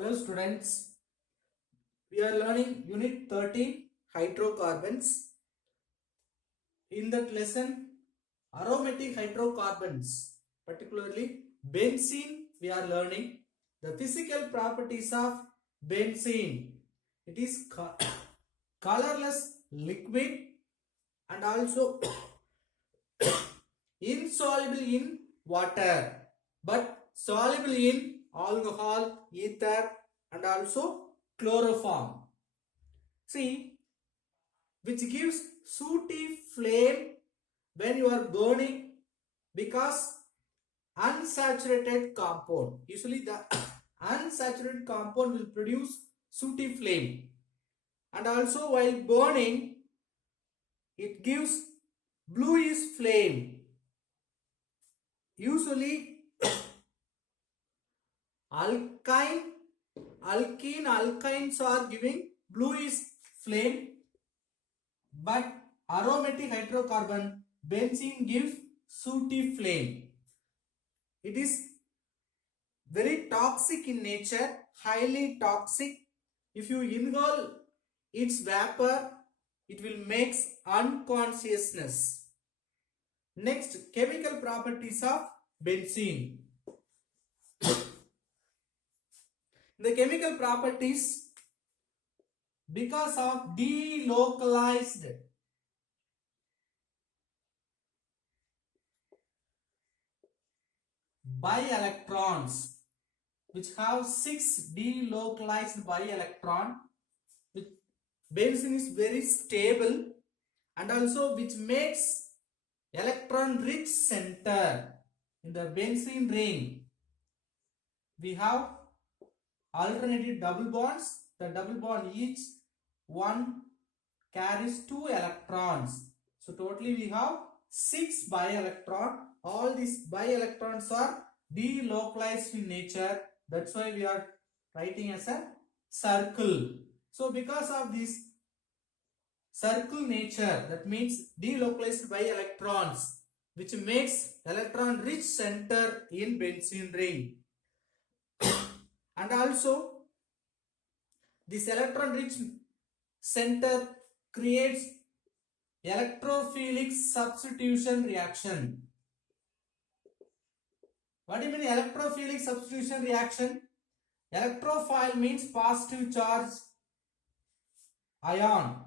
Hello students, we are learning unit 13 hydrocarbons. In that lesson, aromatic hydrocarbons, particularly benzene, we are learning the physical properties of benzene. It is colorless liquid and also insoluble in water but soluble in alcohol, ether and also chloroform. See, which gives sooty flame when you are burning because unsaturated compound. Usually the unsaturated compound will produce sooty flame and also while burning it gives bluish flame. Usually alkynes are giving bluish flame, but aromatic hydrocarbon benzene gives sooty flame. It is very toxic in nature, highly toxic. If you inhale its vapor, it will make unconsciousness. Next, chemical properties of benzene. The chemical properties, because of delocalized pi electrons, which have 6 delocalized pi electron, which benzene is very stable and also which makes electron rich center. In the benzene ring we have alternative double bonds. The double bond each one carries 2 electrons. So totally we have 6 pi electron. All these pi electrons are delocalized in nature. That's why we are writing as a circle. So because of this circle nature, that means delocalized by electrons, which makes electron rich center in benzene ring. And also this electron rich center creates electrophilic substitution reaction. What do you mean electrophilic substitution reaction? Electrophile means positive charge ion.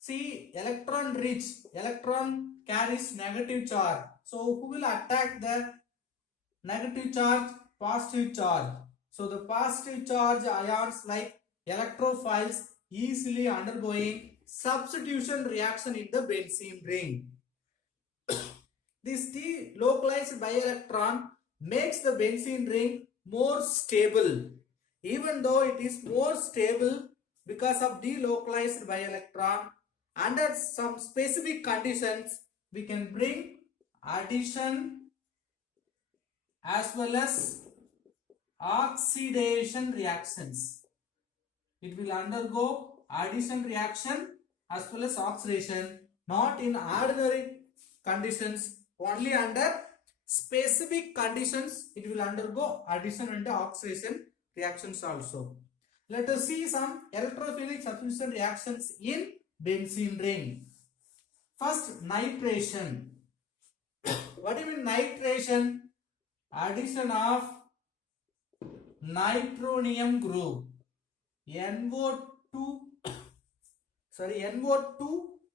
See, electron rich, electron carries negative charge. So who will attack the negative charge? Positive charge. So the positive charge ions like electrophiles easily undergoing substitution reaction in the benzene ring. This delocalized pi electron makes the benzene ring more stable. Even though it is more stable because of delocalized pi electron, under some specific conditions we can bring addition as well as oxidation reactions. It will undergo addition reaction as well as oxidation, not in ordinary conditions, only under specific conditions it will undergo addition and oxidation reactions also. Let us see some electrophilic substitution reactions in benzene ring. First, nitration. What do you mean nitration? Addition of nitronium group NO2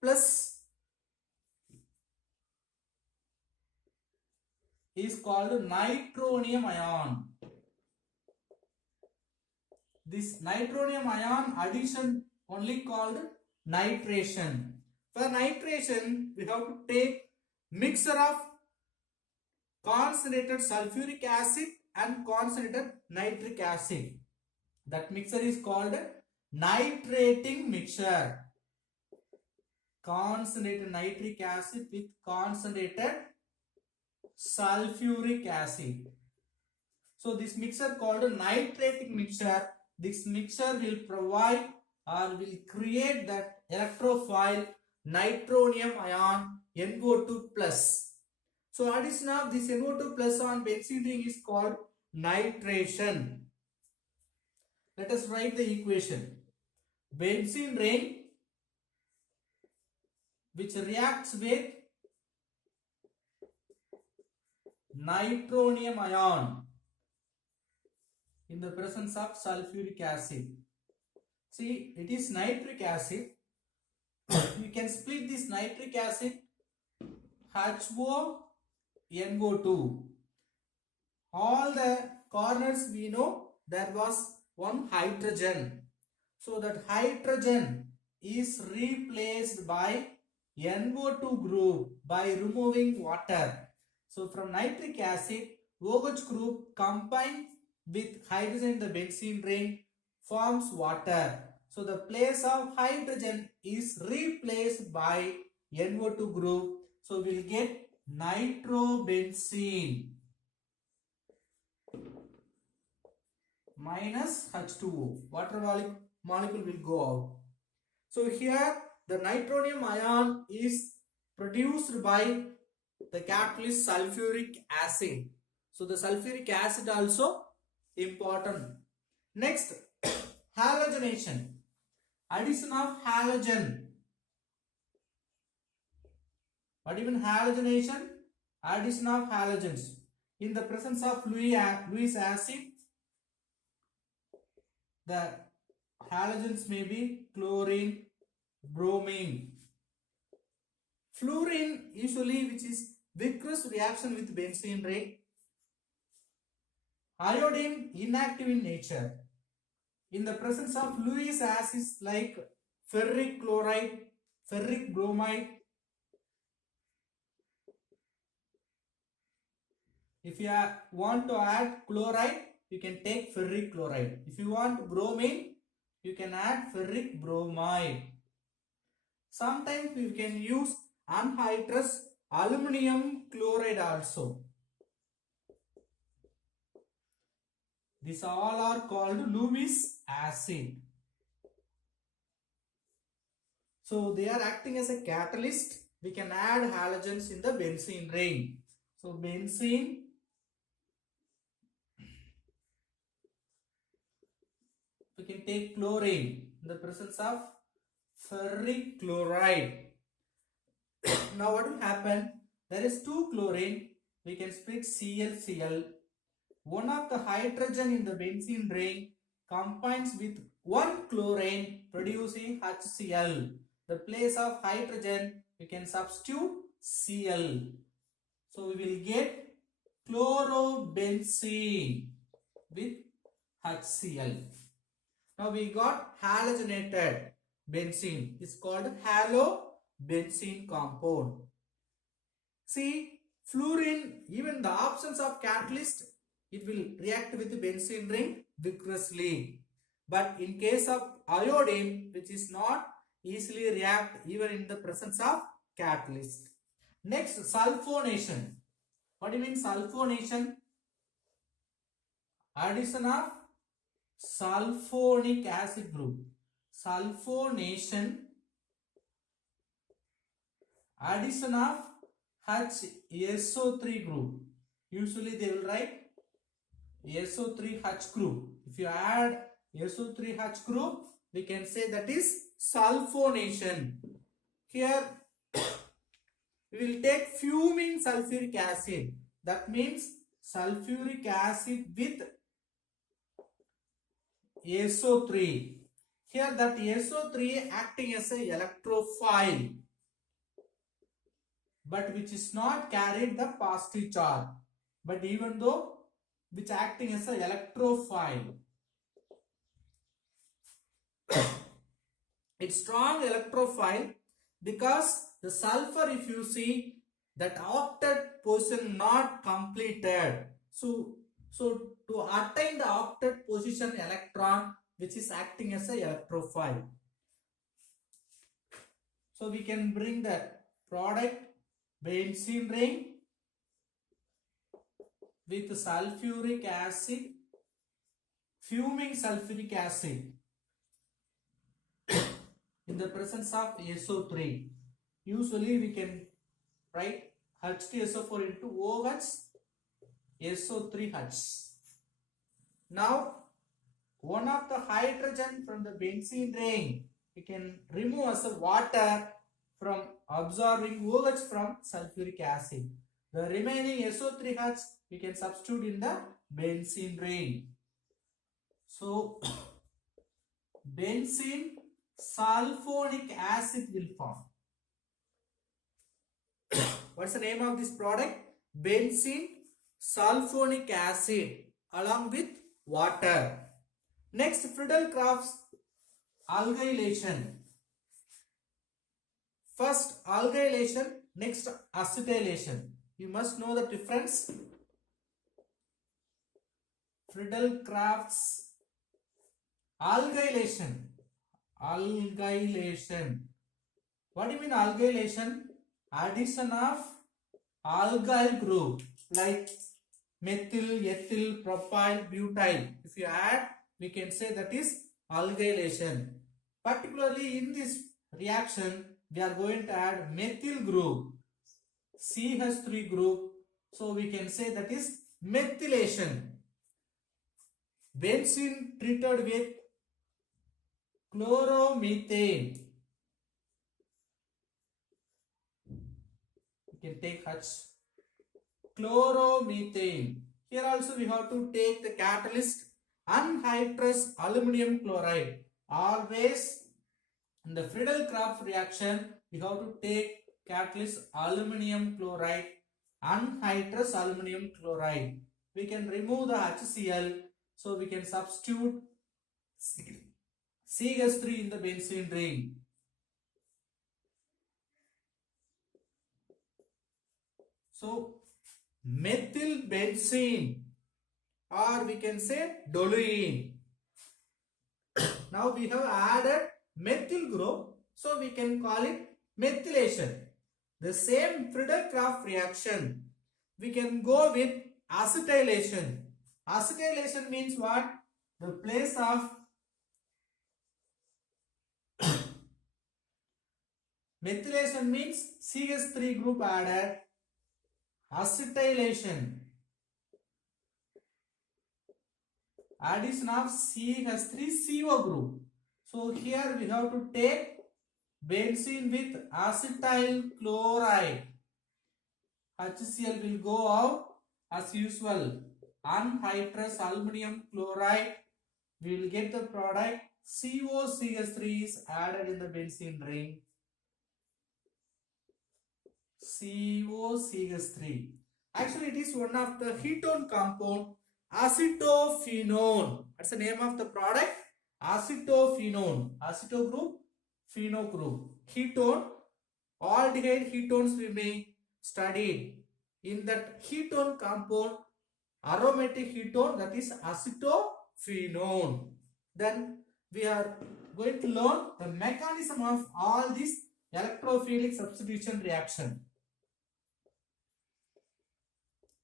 plus is called nitronium ion. This nitronium ion addition only called nitration. For nitration we have to take mixture of concentrated sulfuric acid and concentrated nitric acid. That mixture is called nitrating mixture. Concentrated nitric acid with concentrated sulfuric acid. So this mixture called nitrating mixture. This mixture will provide or will create that electrophile nitronium ion NO2 plus. So addition of this NO2 plus on benzene ring is called nitration. Let us write the equation. Benzene ring which reacts with nitronium ion in the presence of sulfuric acid. See, it is nitric acid. We can split this nitric acid HO NO2. All the corners we know there was one hydrogen. So that hydrogen is replaced by NO2 group by removing water. So from nitric acid, OH group combines with hydrogen in the benzene ring forms water. So the place of hydrogen is replaced by NO2 group. So we'll get nitrobenzene minus H2O. Water molecule will go out. So here the nitronium ion is produced by the catalyst sulfuric acid. So the sulfuric acid also important. Next, halogenation. Addition of halogen. What even halogenation? Addition of halogens. In the presence of Lewis acid, the halogens may be chlorine, bromine. Fluorine usually which is viscous reaction with benzene ring. Iodine inactive in nature. In the presence of Lewis acids like ferric chloride, ferric bromide. If you want to add chloride, you can take ferric chloride. If you want bromine, you can add ferric bromide. Sometimes you can use anhydrous aluminum chloride also. These all are called Lewis acid. So they are acting as a catalyst. We can add halogens in the benzene ring. So benzene we can take chlorine in the presence of ferric chloride. Now what will happen? There is 2 chlorine. We can split ClCl. One of the hydrogen in the benzene ring combines with 1 chlorine producing HCl. The place of hydrogen we can substitute Cl. So we will get chlorobenzene with HCl. Now we got halogenated benzene. It's called halobenzene compound. See, fluorine, even the absence of catalyst, it will react with the benzene ring vigorously. But in case of iodine, which is not easily react even in the presence of catalyst. Next, sulfonation. What do you mean sulfonation? Addition of sulfonic acid group. Sulfonation. Addition of HSO3 group. Usually they will write SO3H group. If you add SO3H group, we can say that is sulfonation. Here we will take fuming sulfuric acid. That means sulfuric acid with SO3. Here that SO3 acting as a electrophile, but which is not carried the positive charge. But even though which acting as a electrophile. It's strong electrophile because the sulfur, if you see, that octet position not completed. So to attain the octet position electron, which is acting as a electrophile. So we can bring the product benzene ring with sulfuric acid, fuming sulfuric acid in the presence of SO3. Usually we can write H2SO4 into OH SO3H. Now one of the hydrogen from the benzene ring we can remove as a water from absorbing OH from sulfuric acid. The remaining SO3H we can substitute in the benzene ring. So benzene sulfonic acid will form. What's the name of this product? Benzene sulfonic acid along with water. Next, Friedel-Crafts alkylation. First alkylation, next acetylation. You must know the difference. Friedel-Crafts alkylation. Alkylation. What do you mean alkylation? Addition of alkyl group like methyl, ethyl, propyl, butyl. If you add, we can say that is alkylation. Particularly in this reaction, we are going to add methyl group, CH3 group. So we can say that is methylation. Benzene treated with chloromethane. We can take H. Chloromethane. Here also we have to take the catalyst anhydrous aluminum chloride. Always in the Friedel-Crafts reaction, we have to take catalyst aluminum chloride, anhydrous aluminum chloride. We can remove the HCl, so we can substitute CH3 in the benzene ring. So methyl benzene, or we can say toluene. Now we have added methyl group, so we can call it methylation. The same Friedel-Crafts reaction, we can go with acetylation. Acetylation means what? The place of methylation means CH3 group added. Acetylation, addition of CH3CO group. So here we have to take benzene with acetyl chloride. HCl will go out as usual. Anhydrous aluminum chloride. We will get the product COCH3 is added in the benzene ring. COCH3. Actually, it is one of the ketone compound, acetophenone. That's the name of the product. Acetophenone. Aceto group, pheno group. Ketone. Aldehyde ketones we may study. In that ketone compound, aromatic ketone, that is acetophenone. Then we are going to learn the mechanism of all these electrophilic substitution reaction.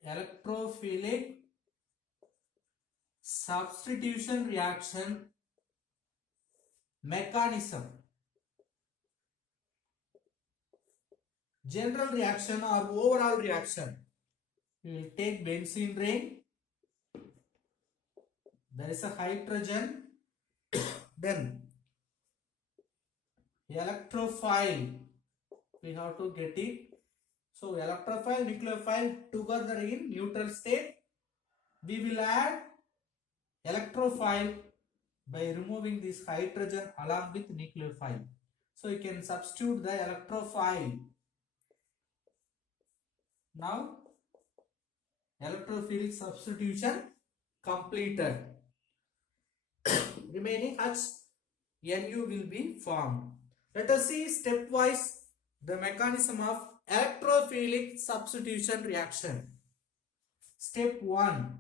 Electrophilic substitution reaction mechanism. General reaction or overall reaction. We will take benzene ring. There is a hydrogen. Then electrophile. We have to get it. So electrophile, nucleophile together in neutral state. We will add electrophile by removing this hydrogen along with nucleophile. So you can substitute the electrophile. Now electrophilic substitution completed. Remaining H, Nu will be formed. Let us see stepwise the mechanism of electrophilic substitution reaction. Step 1.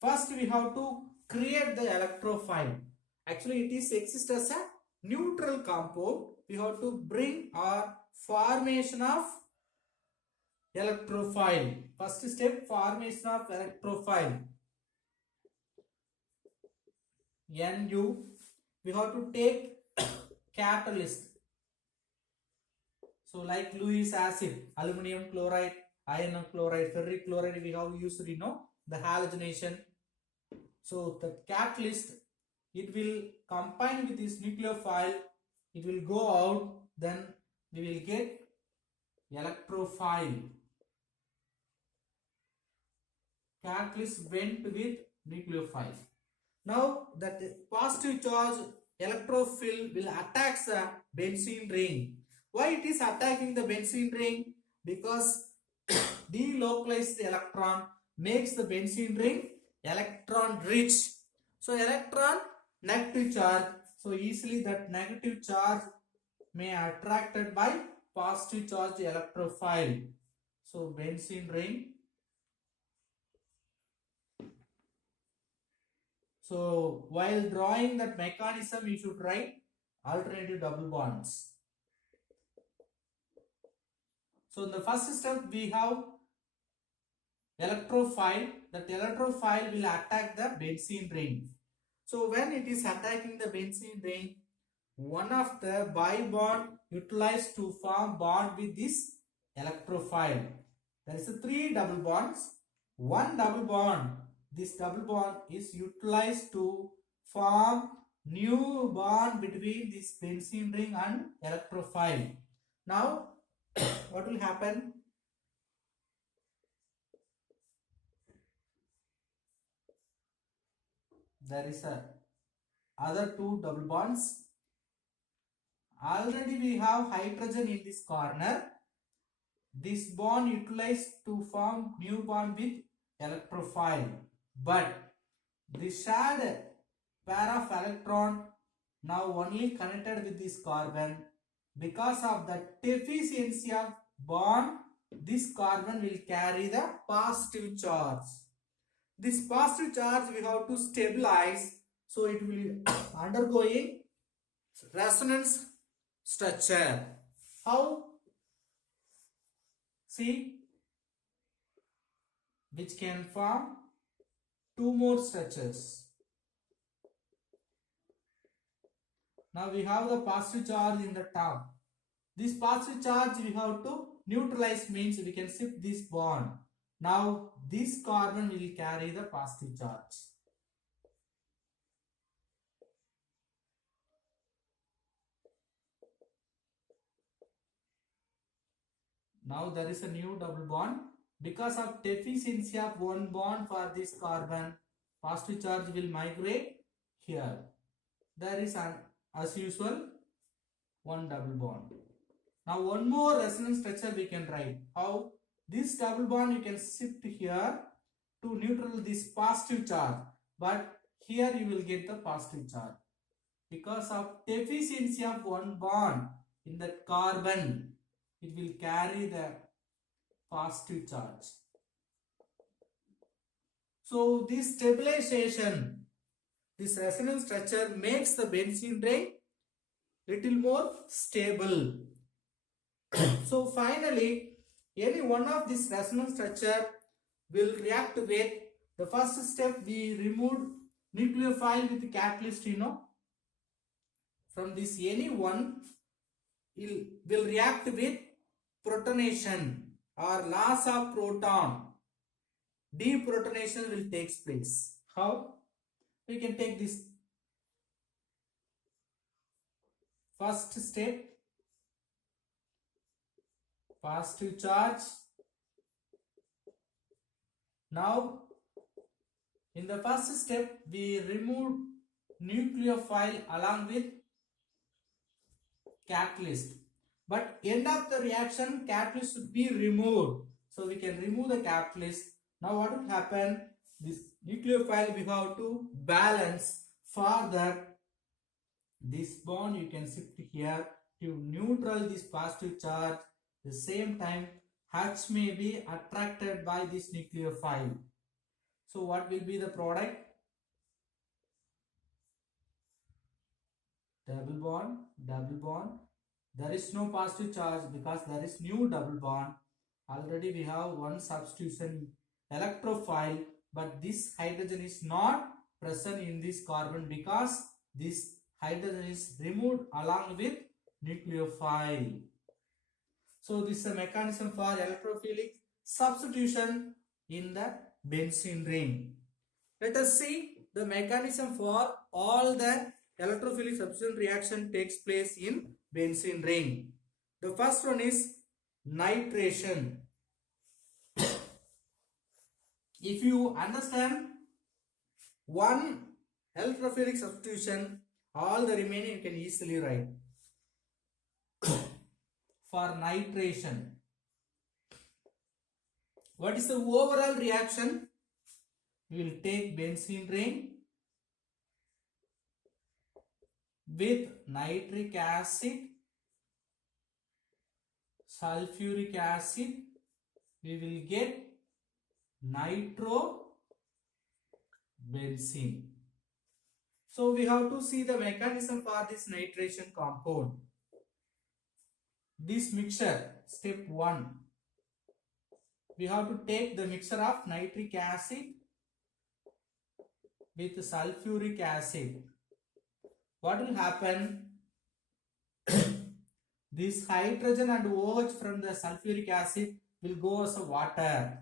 First we have to create the electrophile. Actually it is exists as a neutral compound. We have to bring our formation of electrophile. First step, formation of electrophile. Nu. We have to take catalyst. So like Lewis acid, aluminum chloride, iron chloride, ferric chloride we have used, the halogenation. So the catalyst, it will combine with this nucleophile, it will go out, then we will get electrophile. Catalyst went with nucleophile. Now that positive charge electrophile will attack the benzene ring. Why it is attacking the benzene ring? Because delocalized electron makes the benzene ring electron rich. So electron negative charge. So easily that negative charge may attracted by positive charge electrophile. So benzene ring. So while drawing that mechanism, you should write alternative double bonds. So in the first step, we have electrophile. That electrophile will attack the benzene ring. So when it is attacking the benzene ring, one of the bi bond utilized to form bond with this electrophile. There is a 3 double bonds. One double bond. This double bond is utilized to form new bond between this benzene ring and electrophile. Now, what will happen? There is a other 2 double bonds. Already we have hydrogen in this corner. This bond utilized to form new bond with electrophile. But the shared pair of electron now only connected with this carbon. Because of the deficiency of bond, this carbon will carry the positive charge. This positive charge we have to stabilize, so it will undergoing resonance structure. How? See, which can form 2 more structures. Now we have the positive charge in the top. This positive charge we have to neutralize, means we can shift this bond. Now this carbon will carry the positive charge. Now there is a new double bond. Because of deficiency of one bond for this carbon, positive charge will migrate here. There is an, as usual, one double bond. Now one more resonance structure we can write. How? This double bond you can shift here to neutral this positive charge. But here you will get the positive charge. Because of deficiency of one bond in that carbon, it will carry the positive charge. So this stabilization, this resonance structure makes the benzene ring little more stable. So finally, any one of this resonance structure will react with the first step. We removed nucleophile with the catalyst, from this any one will react with protonation or loss of proton. Deprotonation will take place. How? We can take this first step, positive charge. Now in the first step we remove nucleophile along with catalyst, but end of the reaction catalyst should be removed, so we can remove the catalyst. Now what will happen? This nucleophile we have to balance. For that, this bond you can shift here to neutral this positive charge. The same time H may be attracted by this nucleophile. So what will be the product? Double bond, double bond. There is no positive charge because there is new double bond. Already we have one substitution electrophile, but this hydrogen is not present in this carbon because this hydrogen is removed along with nucleophile. So this is a mechanism for electrophilic substitution in the benzene ring. Let us see the mechanism for all the electrophilic substitution reaction takes place in benzene ring. The first one is nitration. If you understand one electrophilic substitution, all the remaining you can easily write. For nitration, what is the overall reaction? We will take benzene ring with nitric acid, sulfuric acid, we will get nitrobenzene. So we have to see the mechanism for this nitration compound. This mixture, step 1, we have to take the mixture of nitric acid with sulfuric acid. What will happen? This hydrogen and OH from the sulfuric acid will go as a water.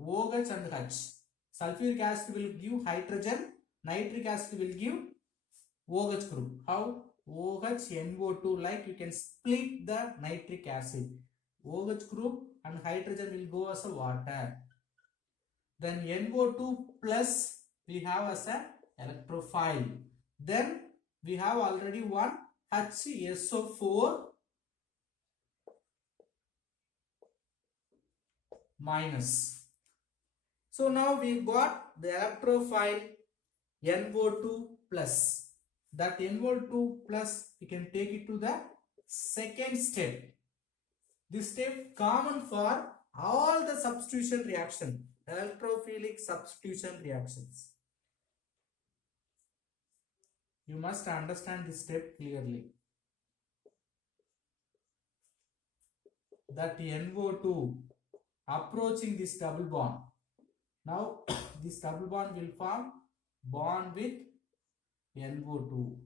OH and H. Sulfuric acid will give hydrogen, nitric acid will give OH group. How? OH, NO2, like you can split the nitric acid. OH group and hydrogen will go as a water. Then NO2 plus we have as a electrophile. Then we have already one HSO4 minus. So now we got the electrophile NO2 plus. That NO2 plus we can take it to the second step. This step common for all the substitution reaction, electrophilic substitution reactions. You must understand this step clearly. That NO2 approaching this double bond. Now this double bond will form bond with NO2.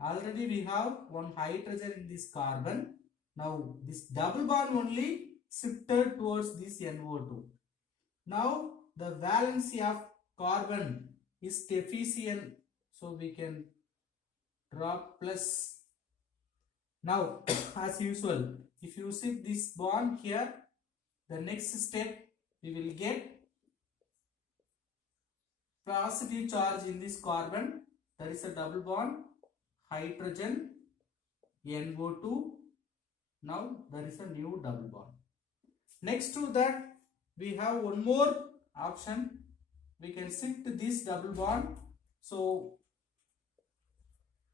Already we have one hydrogen in this carbon. Now this double bond only shifted towards this NO2. Now the valency of carbon is deficient, so we can drop plus. Now as usual, if you shift this bond here, the next step we will get positive charge in this carbon. There is a double bond, hydrogen, NO2. Now there is a new double bond. Next to that we have one more option. We can shift this double bond. So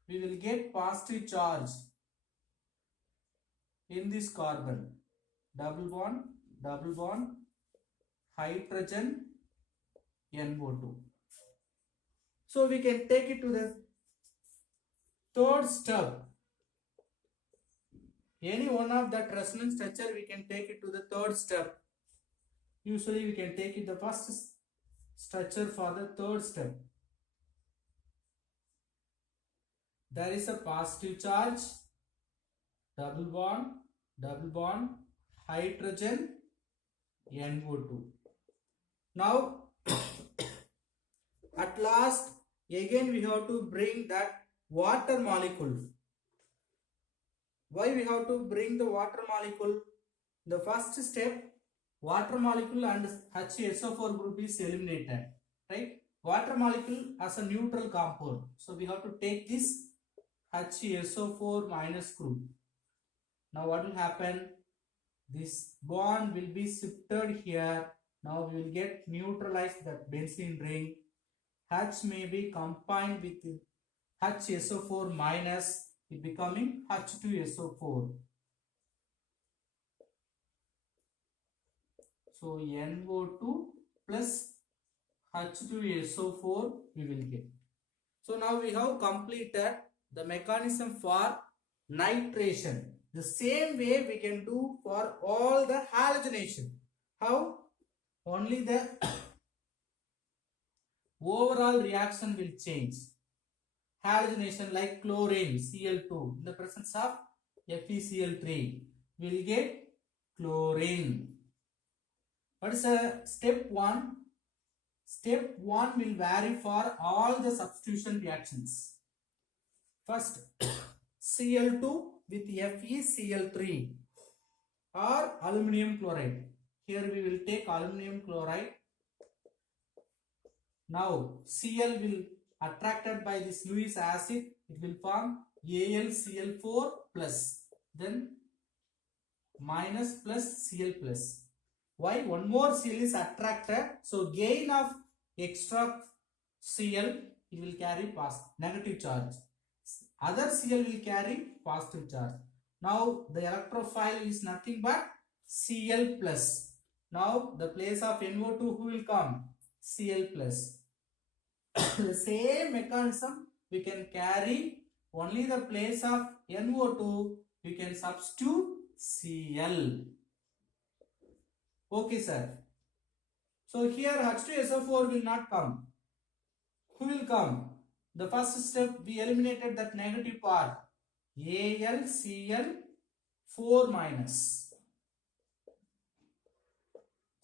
we will get positive charge in this carbon. Double bond, hydrogen, NO2. So we can take it to the third step. Any one of that resonance structure we can take it to the third step. Usually we can take it the first structure for the third step. There is a positive charge, double bond, hydrogen, NO2. Now at last again we have to bring that water molecule. Why we have to bring the water molecule? The first step, water molecule and HSO4 group is eliminated, right? Water molecule as a neutral compound, so we have to take this HSO4 minus group. Now what will happen? This bond will be shifted here. Now we will get neutralized that benzene ring. H may be combined with HSO4 minus, it becoming H2SO4. So NO2 plus H2SO4 we will get. So now we have completed the mechanism for nitration. The same way we can do for all the halogenation. How? Only the overall reaction will change. Halogenation like chlorine, Cl2, in the presence of FeCl3, we will get chlorine. What is step 1? Step 1 will vary for all the substitution reactions. First, Cl2 with FeCl3 or aluminum chloride. Here we will take aluminum chloride. Now Cl will attracted by this Lewis acid, it will form AlCl4 plus, then minus plus Cl plus. Why? One more Cl is attracted, so gain of extra Cl, it will carry negative charge. Other Cl will carry positive charge. Now the electrophile is nothing but Cl plus. Now the place of NO2 who will come? Cl plus. The same mechanism we can carry, only the place of NO2 we can substitute Cl. Okay, sir. So here H2SO4 will not come. Who will come? The first step we eliminated that negative part. AlCl4 minus.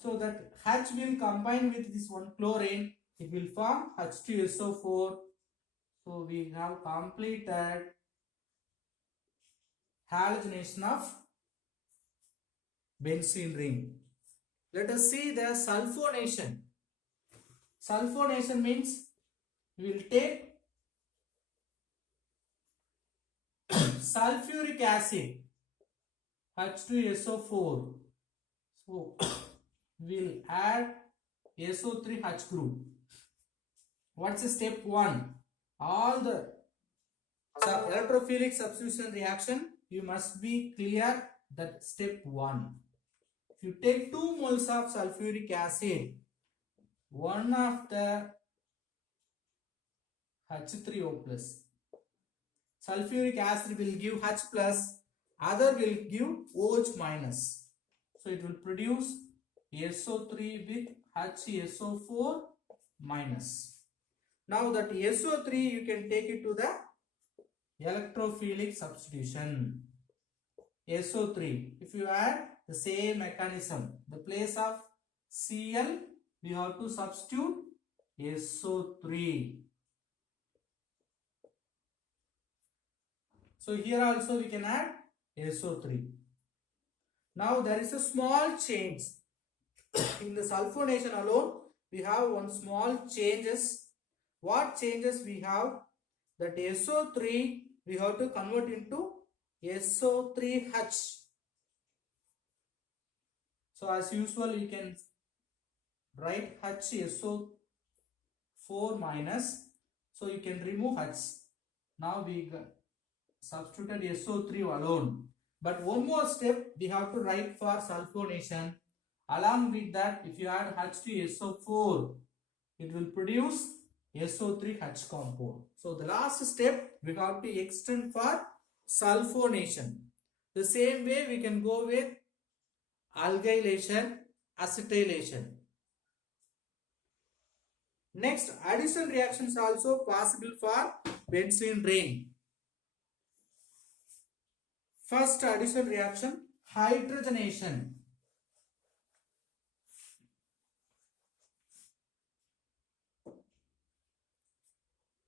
So that H will combine with this one chlorine. It will form H2SO4. So we have completed halogenation of benzene ring. Let us see the sulfonation. Sulfonation means we will take sulfuric acid H2SO4. So we will add SO3H group. What's the step 1? All the electrophilic substitution reaction, you must be clear that step 1. If you take 2 moles of sulfuric acid, one of the H3O plus. Sulfuric acid will give H plus, other will give OH minus. So it will produce SO3 with HSO4 minus. Now that SO3 you can take it to the electrophilic substitution. SO3, if you add the same mechanism, the place of Cl we have to substitute SO3. So here also we can add SO3. Now there is a small change. In the sulfonation alone, we have one small changes. What changes we have? That SO3 we have to convert into SO3H. So as usual you can write HSO4 minus. So you can remove H. Now we substituted SO3 alone. But one more step we have to write for sulfonation. Along with that, if you add H2SO4, it will produce SO3H compound. So the last step we have to extend for sulfonation. The same way we can go with alkylation, acetylation. Next, addition reactions also possible for benzene ring. First addition reaction, hydrogenation.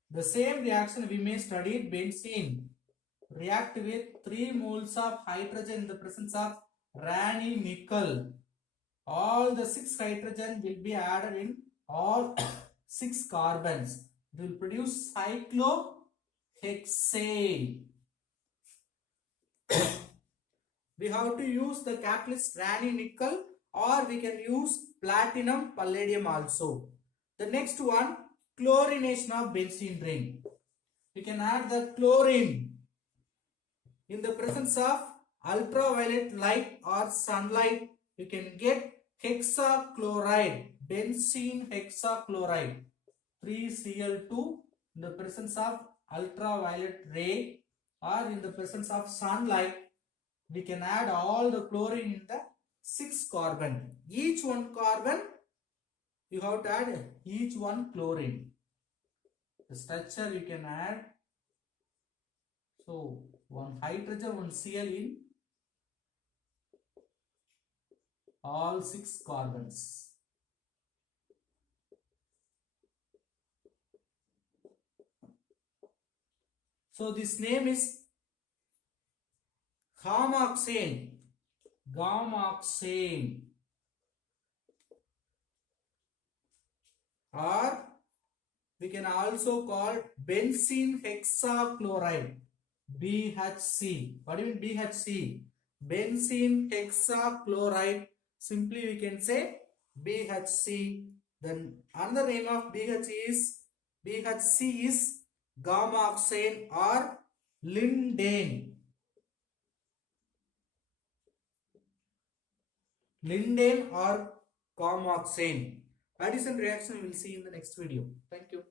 The same reaction we may study benzene. React with 3 moles of hydrogen in the presence of Raney nickel. All the 6 hydrogen will be added in all 6 carbons. It will produce cyclohexane. We have to use the catalyst Raney nickel, or we can use platinum palladium also. The next one, chlorination of benzene ring. We can add the chlorine. In the presence of ultraviolet light or sunlight, you can get hexachloride, benzene hexachloride, 3Cl2 in the presence of ultraviolet ray, or in the presence of sunlight, we can add all the chlorine in the 6 carbon. Each one carbon, you have to add each one chlorine. The structure you can add. So, one hydrogen, one Cl in all 6 carbons. So this name is gamoxane. Gamoxane. Or we can also call benzene hexachloride. BHC. What do you mean BHC? Benzene hexachloride. Simply we can say BHC. Then another name of BHC is gamoxane or lindane. Lindane or gamoxane. Addition reaction we will see in the next video. Thank you.